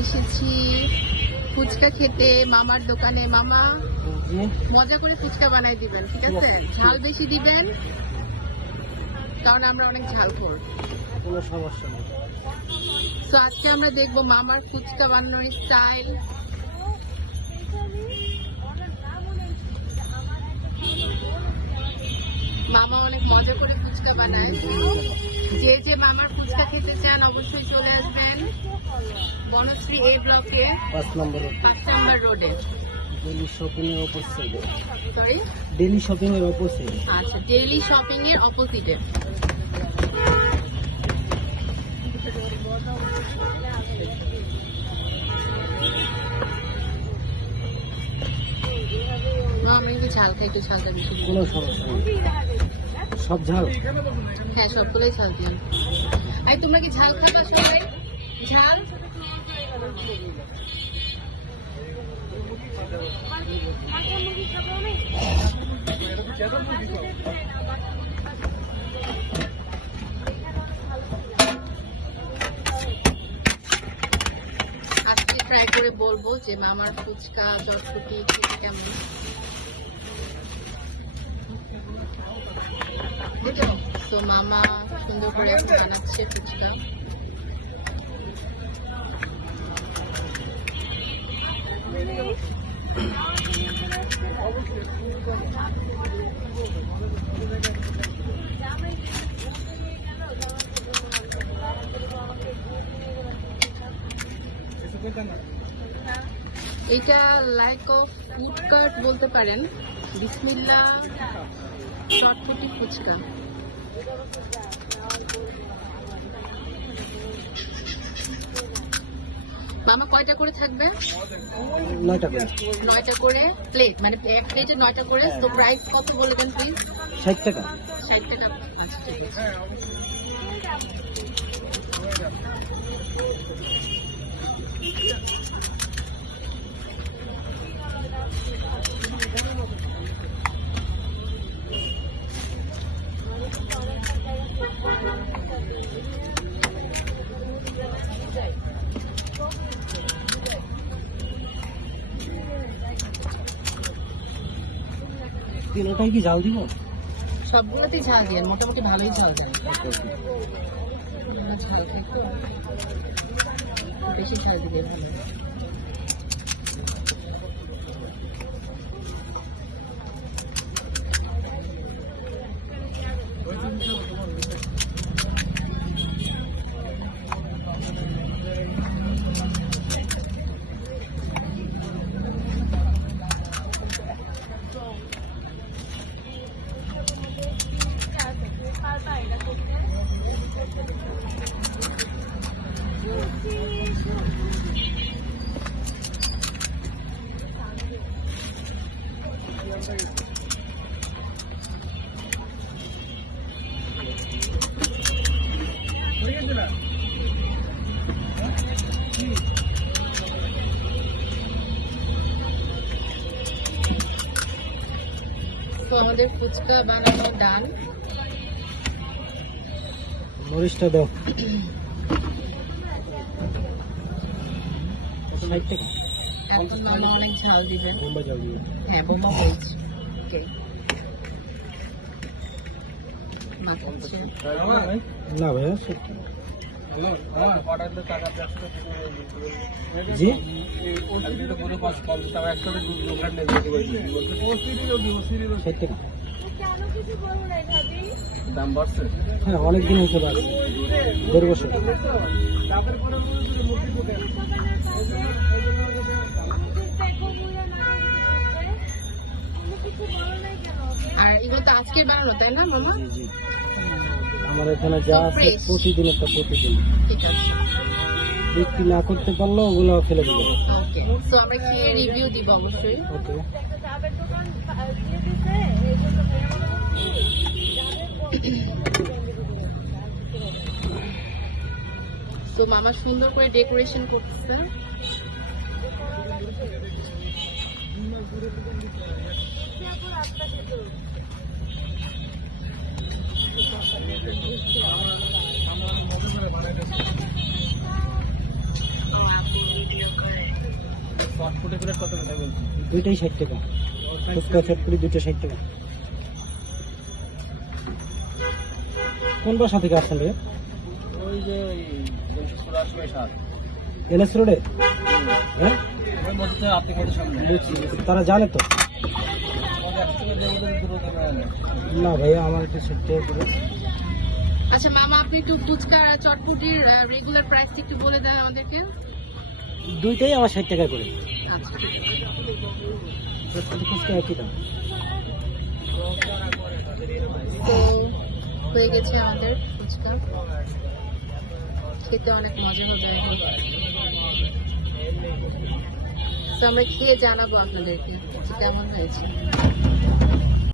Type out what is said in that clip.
এসেছি ফুচকা খেতে মামার দোকানে। মামা মজা করে ফুচকা বানাই দিবেন, ঠিক আছে? ঝাল বেশি দিবেন কারণ আমরা অনেক ঝাল খাই। কোনো সমস্যা নেই। তো আজকে আমরা দেখবো মামার ফুচকা বানানোর স্টাইল। মামা অনেক মজা করে ফুচকা বানায়। যে যে মামার ফুচকা খেতে চান অবশ্যই চলে আসবেন বনশ্রী এ ব্লকে 5 নম্বর রোডে, ডেইলি শপিং এর অপোজিটে। সরি, ডেইলি শপিং এর অপোজিটে। আচ্ছা, ডেইলি শপিং এর অপোজিটে। আমি কি ঝাল খাই, একটু ঝালটা বেশি। কোনো সমস্যা নেই, সব ঝাল। হ্যাঁ, সবগুলোই ঝাল দিন। আর তোমরা কি ঝাল খাবা সবাই? ঝাল আজকে ট্রাই করে বলবো যে মামার ফুচকা চটপটি খেতে কেমন। তো মামা সুন্দর করে বানাচ্ছে ফুচকা। এটা লাইক অফ ফুড কার্ট বলতে পারেন। বিসমিল্লাহ চটপটি ফুচকা। মামা কয়টা করে থাকবে? 9টা করে। 9টা করে প্লেট, মানে এক প্লেটে 9টা করে। তো প্রাইস কত বলবেন প্লিজ? 60 টাকা। 60 টাকা। আচ্ছা, ঠিক আছে। তিনটাই কি ঝাল দিব? সবগুলোতেই ঝাল দিয়ে মোটামুটি ভালোই ঝাল যায়। ঝাল খাই তো, বেশি ঝাল দিলে ভালো। তো আমাদের ফুচকা বানানো ডান। মরিচটা দাও। 60 টাকা। এখন মামা অনেক ঝাল দিবেন। বোম্বাই ঝাল দিবে। হ্যাঁ, বোমা বলছি। ওকে, না ভাইয়া, জি দাম বাড়ছে। হ্যাঁ, অনেকদিন হতে পারে, 1.5 বছর। আর এগুলো তো আজকের বানানো, তাই না মামা? জি জি, আমার এখানে যা আছে প্রতিদিন একটা প্রতিদিন। ঠিক আছে, বিক্রি না করতে পারলে ওগুলো ফেলে দিবে। ওকে। তো আমরা খেয়ে রিভিউ দিব অবশ্যই। ওকে। তো মামা সুন্দর করে ডেকোরেশন করতেছে। চটপটি করে কত টাকা বলছেন? দুইটাই 60 টাকা। ফুচকা চটপটি দুইটা 60 টাকা। কোন বাসা থেকে আসছেন রে? ওই যে 284 এনএস রোডে। হ্যাঁ ওই মধ্যে আপনি কত সামনে বুঝছি, তারা জানে তো। না ভাইয়া আমার একটু 60 টাকা করে। আচ্ছা মামা, আপনি একটু ফুচকা আর চটপটির রেগুলার প্রাইস একটু বলে দেন আমাদেরকে। দুইটাই আমার 60 টাকা করে। আচ্ছা, চটপটি ফুচকা একই দাম। তো হয়ে গেছে আমাদের ফুচকা, খেতে অনেক মজা হবে এখন। তো আমরা খেয়ে জানাবো আপনাদেরকে কেমন হয়েছে।